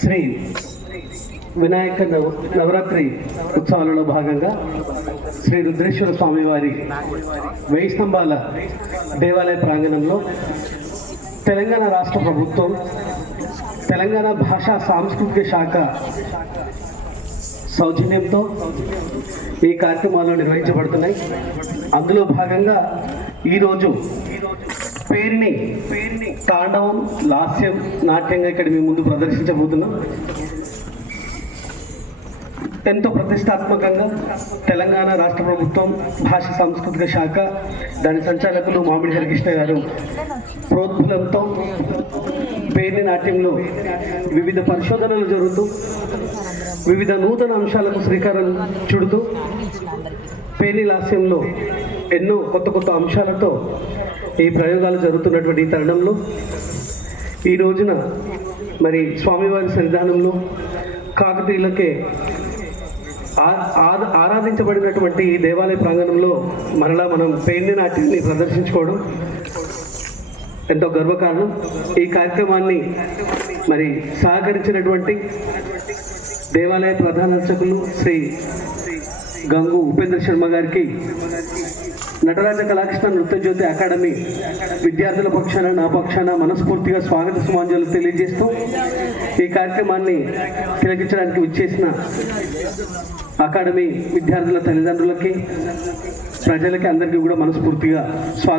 శ్రీ వినాయక నవరాత్రి ఉత్సవాలలో భాగంగా శ్రీ రుద్రేశ్వర స్వామి వారి 1000 స్తంభాల దేవాలయ ప్రాంగణంలో తెలంగాణ రాష్ట్ర ప్రభుత్వం తెలంగాణ భాషా సాంస్కృతిక శాఖ సౌజన్యంతో ఈ కార్యక్రమాలు నిర్వహించబడుతున్నాయి. అందులో భాగంగా ఈరోజు పేరుని తాండవం లాస్యం నాట్యంగా ఇక్కడ మీ ముందు ప్రదర్శించబోతున్నాం. ఎంతో ప్రతిష్టాత్మకంగా తెలంగాణ రాష్ట్ర ప్రభుత్వం భాషా సాంస్కృతిక శాఖ దాని సంచాలకులు మామిడి హరికృష్ణ గారు ప్రోద్బలంతో పేర్ని నాట్యంలో వివిధ పరిశోధనలు జరుగుతూ వివిధ నూతన అంశాలకు శ్రీకారం చుడుతూ పేర్ని లాస్యంలో ఎన్నో కొత్త కొత్త అంశాలతో ఈ ప్రయోగాలు జరుగుతున్నటువంటి ఈ తరుణంలో ఈ రోజున మరి స్వామివారి సన్నిధానంలో కాకతీయులకే ఆరాధించబడినటువంటి ఈ దేవాలయ ప్రాంగణంలో మరలా మనం పేర్ని నాట్యాన్ని ప్రదర్శించుకోవడం ఎంతో గర్వకారణం. ఈ కార్యక్రమాన్ని మరి సహకరించినటువంటి దేవాలయ ప్రధాన అర్చకులు శ్రీ గంగు ఉపేంద్ర శర్మ గారికి, నటరాజ కళాకృష్ణ నృత్యజ్యోతి అకాడమీ విద్యార్థుల పక్షాన నా పక్షాన మనస్ఫూర్తిగా స్వాగత సుమాంజలు తెలియజేస్తూ ఈ కార్యక్రమాన్ని తిలకించడానికి విచ్చేసిన అకాడమీ విద్యార్థుల తల్లిదండ్రులకి, ప్రజలకి అందరికీ కూడా మనస్ఫూర్తిగా స్వాగతం.